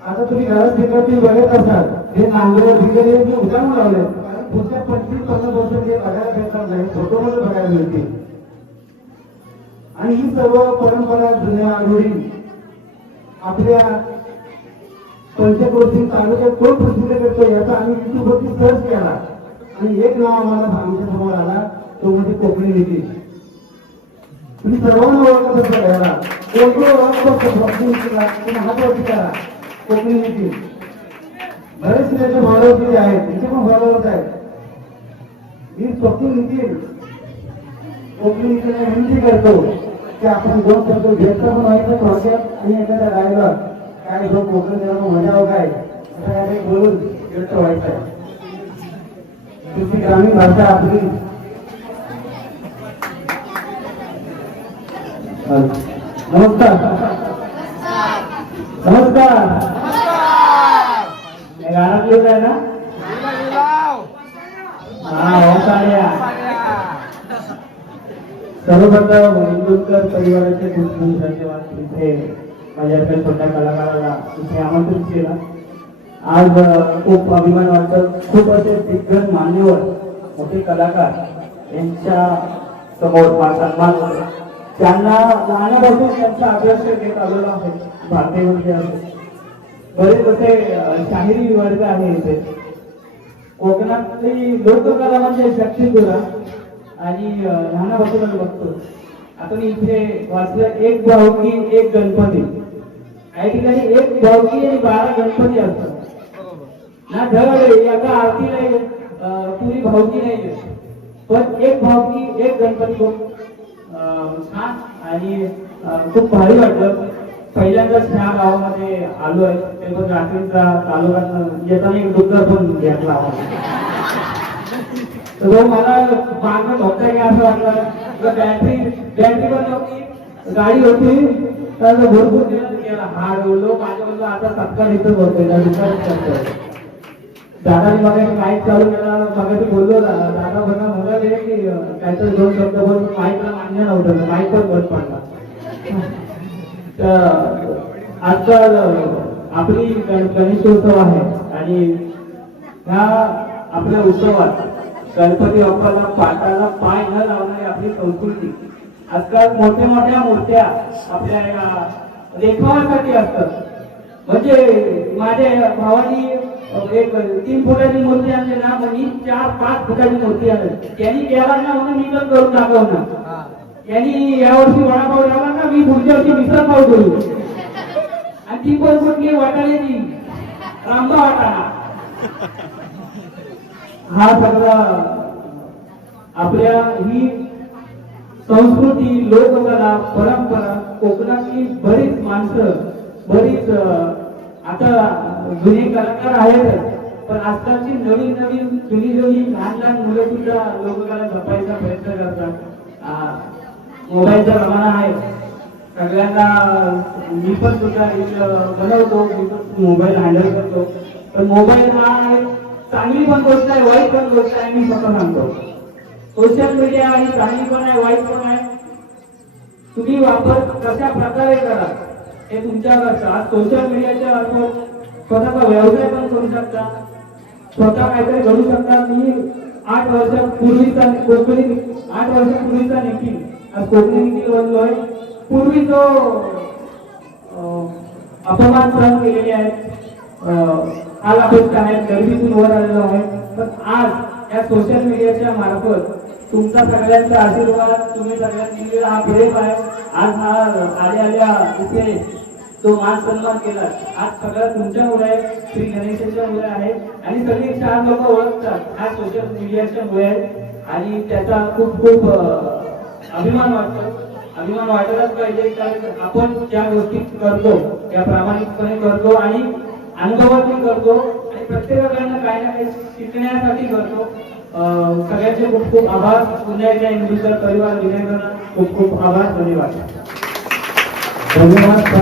आता तुम्ही घरात ठिकाणी बघत असाल हे नांगरे वगैरे जे उदाहरण लावले पुढच्या पंचवीस पन्नास वर्ष ते बघायला भेटणार नाही फोटो मध्ये बघायला मिळतील. आणि ही सर्व परंपरा जुन्या रूढी आपल्या पंचक्रोशी तालुक्यात कोण प्रसिद्ध करतो याचा आम्ही युट्यूबवरती सर्च केला. आणि एक नाव आम्हाला आमच्यासमोर आला तो म्हणजे कोकणी नीती तुम्ही सर्वांना ओळखत असाल घ्यायला कोण कोण ओळखतो हात वरती करा कोकणी नीती बरेचसे त्याचे फॉलोअर्स जे आहेत तिचे पण फॉलोअर्स आहेत. ही स्वप्न नीती कोकणी नीतीला विनंती करतो की आपण दोन शब्द घेतलं पण व्हायचं थोडक्यात आणि एखाद्या राहिलं काय जो कोकण जरा मजा म्हणजे हो काय असं काय बोलून व्यक्त व्हायचं. तुमची ग्रामीण भाषा आपली. नमस्कार. नमस्कार हे गाणं लिहित आहे ना हा हो चालेल सर्वप्रथम इंदुरकर परिवाराचे खूप खूप धन्यवाद. तिथे माझ्याकडे छोट्या कलाकाराला तिथे आमंत्रित केला. आज खूप अभिमान वाटत. खूप असे दिग्गज मान्यवर मोठे कलाकार यांच्या समोर मला सन्मान होतो. त्यांना लहानापासून त्यांचा आदर्श घेत आलेला आहे भारतीय म्हणजे असे बरेच असे शाहिरी वर्ग आहे इथे. कोकणातली लोककला म्हणजे शक्तीपुरा. आणि लहानापासून लहानापासूनच बघतो. आपण इथे वाचलं एक भावकी एक गणपती. काही ठिकाणी एक भावकी आणि बारा गणपती असतात. ना धड आहे, एका आरतीला अ, पुरी भावकी नाही पण एक भावकी एक गणपती खूप छान आणि खूप भारी वाटलं. पहिल्यांदाच ह्या गावामध्ये आलो आहे ते पण रात्रीचा तालुक्यात येताना एक डुक्कर पण घेतला तर मला मागं धोका घ्या असं वाटलं. बॅटरी बॅटरी पण नव्हती गाडी होती. तर भरपूर दिवस गेला. हा बोललो माझ्या बोललो आता तत्काळ इथं बोलतोय त्या दुकानात करतोय दादाने मला एक माईक चालू केला. मगाशी बोललो दादा बघा म्हणाले की अं, काहीतरी दोन शब्द बोल माईकला मान्य नव्हतं. माईक पण बंद पडला. तर आजकाल आपली गणेशोत्सव आहे. आणि ह्या आपल्या उत्सवात गणपती बाप्पाला पाटाला पाय न लावणारी आपली संस्कृती. आजकाल मोठ्या मोठ्या मूर्त्या आपल्या या देखाव्यासाठी असतात. म्हणजे माझ्या भावानी एक तीन फुटाची मूर्ती आणली ना मग मी चार पाच फुटाची मूर्ती आणली. त्यांनी केला ना म्हणून मी पण करून दाखवणार यांनी यावर्षी वडापाव लावला ना मी पुढच्या वर्षी मिसळ पाव करू. आणि ती पण कुठली वाटाण्याची? रामबा वाटाणा. हा सगळा आपल्या ही संस्कृती लोककला परंपरा कोकणातली बरीच माणसं बरीच आता जुने कलाकार आहेत. पण आजकालची नवीन नवीन जुनी जुनी लहान लहान मुलं सुद्धा लोककला जपायचा प्रयत्न करतात. मोबाईलचा जमाना आहे. सगळ्यांना मी पण सुद्धा एक बनवतो. मी पण मोबाईल हँडल करतो. तर मोबाईल हा एक चांगली पण गोष्ट आहे वाईट पण गोष्ट आहे मी स्वतः सांगतो सोशल मीडिया ही चांगली पण आहे वाईट पण आहे. तुम्ही वापर कशा प्रकारे करा हे तुमच्यावर असतं आज सोशल मीडियाच्या वापर स्वतःचा व्यवसाय पण करू शकता. स्वतः काहीतरी घडू शकता. मी आठ वर्षापूर्वीचा कोकणी आठ वर्षापूर्वीचा निखिल आज कोकणी निखिल बनलोय. पूर्वी जो अपमान सहन केलेले आहेत. अं, हाल अपेक्षा गरिबीतून वर आलेलो आहे पण आज या सोशल मीडियाच्या मार्फत तुमचा सगळ्यांचा आशीर्वाद तुम्ही सगळ्यांनी दिलेला हा प्रेम आहे आज हा आल्या आल्या इथे तो मान सन्मान केला आज सगळं तुमच्यामुळे आहे. श्री गणेशाच्या मुळे आहे. आणि सगळी चार लोक ओळखतात हा सोशल मीडियाच्या मुळे. आहे आणि त्याचा खूप खूप अभिमान वाटतो. अभिमान वाटायलाच पाहिजे कारण आपण ज्या गोष्टी करतो त्या प्रामाणिकपणे करतो आणि अनुभवातून करतो आणि प्रत्येकाकडनं काही ना काही शिकण्यासाठी करतो. अं, सगळ्यांचे खूप खूप आभार. पुन्हा एकदा इंदुसर परिवार विनयकरांना खूप खूप आभार. धन्यवाद. धन्यवाद.